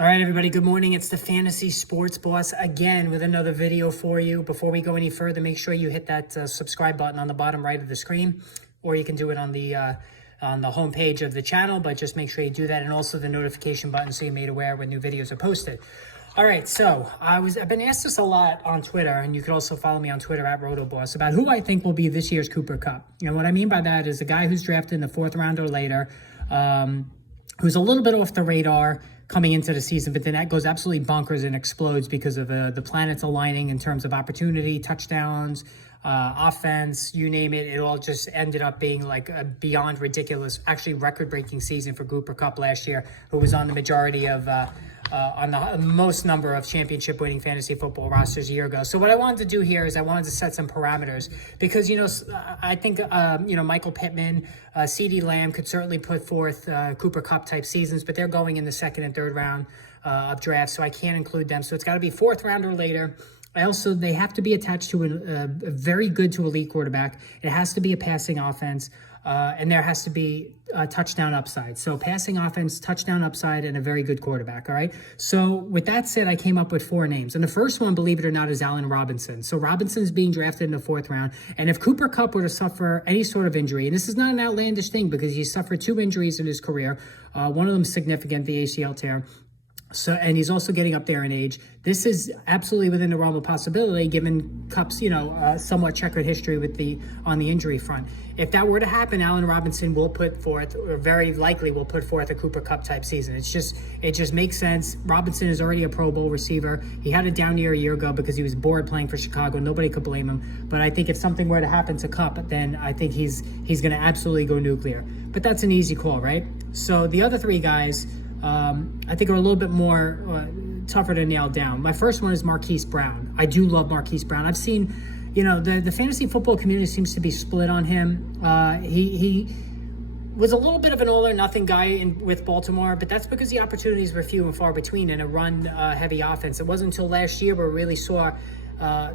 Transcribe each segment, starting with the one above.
All right, everybody, good morning. It's the Fantasy Sports Boss again with another video for you. Before we go any further, make sure you hit that subscribe button on the bottom right of the screen, or you can do it on the homepage of the channel, but just make sure you do that, and also the notification button so you're made aware when new videos are posted. All right, so I've been asked this a lot on Twitter, and you can also follow me on Twitter at RotoBoss, about who I think will be this year's Cooper Kupp. And what I mean by that is a guy who's drafted in the 4th round or later, who's a little bit off the radar coming into the season, but then that goes absolutely bonkers and explodes because of the planets aligning in terms of opportunity, touchdowns, offense, you name it. It all just ended up being like a beyond ridiculous, actually record-breaking season for Cooper Kupp last year, who was on the majority of on the most number of championship-winning fantasy football rosters a year ago. So what I wanted to do here is I wanted to set some parameters because, I think, Michael Pittman, CeeDee Lamb could certainly put forth Cooper Kupp-type seasons, but they're going in the 2nd and 3rd round of drafts, so I can't include them. So it's got to be 4th round or later. They have to be attached to a very good to elite quarterback. It has to be a passing offense, and there has to be a touchdown upside. So passing offense, touchdown upside, and a very good quarterback, all right? So with that said, I came up with 4 names. And the first one, believe it or not, is Allen Robinson. So Robinson's being drafted in the 4th round. And if Cooper Kupp were to suffer any sort of injury, and this is not an outlandish thing because he suffered 2 injuries in his career, one of them significant, the ACL tear. So, and he's also getting up there in age. This is absolutely within the realm of possibility, given Kupp's, somewhat checkered history on the injury front. If that were to happen, Allen Robinson will put forth, or very likely will put forth, a Cooper Kupp type season. It just makes sense. Robinson is already a Pro Bowl receiver. He had a down year a year ago because he was bored playing for Chicago. Nobody could blame him. But I think if something were to happen to Kupp, then I think he's going to absolutely go nuclear. But that's an easy call, right? So the other 3 guys, I think are a little bit more tougher to nail down. My first one is Marquise Brown. I do love Marquise Brown. I've seen, the fantasy football community seems to be split on him. He was a little bit of an all or nothing guy with Baltimore, but that's because the opportunities were few and far between in a run-heavy offense. It wasn't until last year where we really saw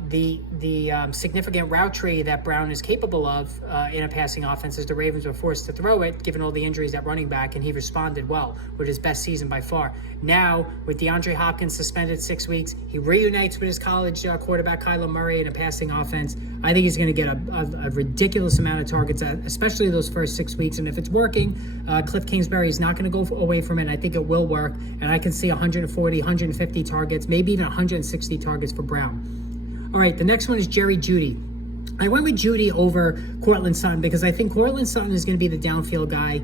the significant route tree that Brown is capable of in a passing offense, as the Ravens were forced to throw it, given all the injuries at running back, and he responded well with his best season by far. Now, with DeAndre Hopkins suspended 6 weeks, he reunites with his college quarterback Kyler Murray in a passing offense. I think he's going to get a ridiculous amount of targets, especially those first 6 weeks. And if it's working, Cliff Kingsbury is not going to go away from it. I think it will work, and I can see 140, 150 targets, maybe even 160 targets for Brown. All right, the next one is Jeudy. I went with Jeudy over Courtland Sutton because I think Courtland Sutton is going to be the downfield guy.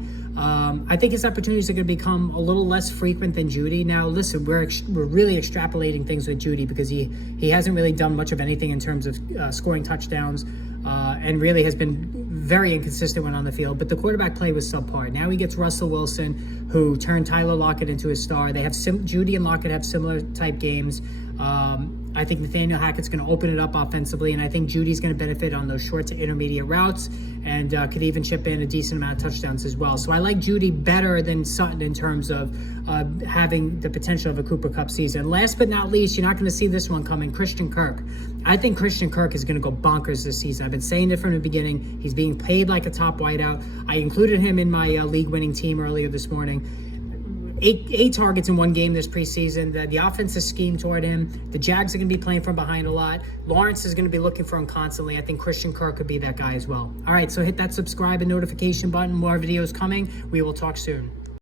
I think his opportunities are going to become a little less frequent than Jeudy. Now, listen, we're really extrapolating things with Jeudy because he hasn't really done much of anything in terms of scoring touchdowns and really has been very inconsistent when on the field. But the quarterback play was subpar. Now he gets Russell Wilson, who turned Tyler Lockett into a star. They have Jeudy and Lockett have similar type games. I think Nathaniel Hackett's going to open it up offensively, and I think Judy's going to benefit on those short to intermediate routes and could even chip in a decent amount of touchdowns as well. So I like Jeudy better than Sutton in terms of having the potential of a Cooper Kupp season. Last but not least, you're not going to see this one coming, Christian Kirk. I think Christian Kirk is going to go bonkers this season. I've been saying it from the beginning. He's being paid like a top wideout. I included him in my league-winning team earlier this morning. 8 targets in 1 game this preseason. The offense is schemed toward him. The Jags are going to be playing from behind a lot. Lawrence is going to be looking for him constantly. I think Christian Kirk could be that guy as well. All right, so hit that subscribe and notification button. More videos coming. We will talk soon.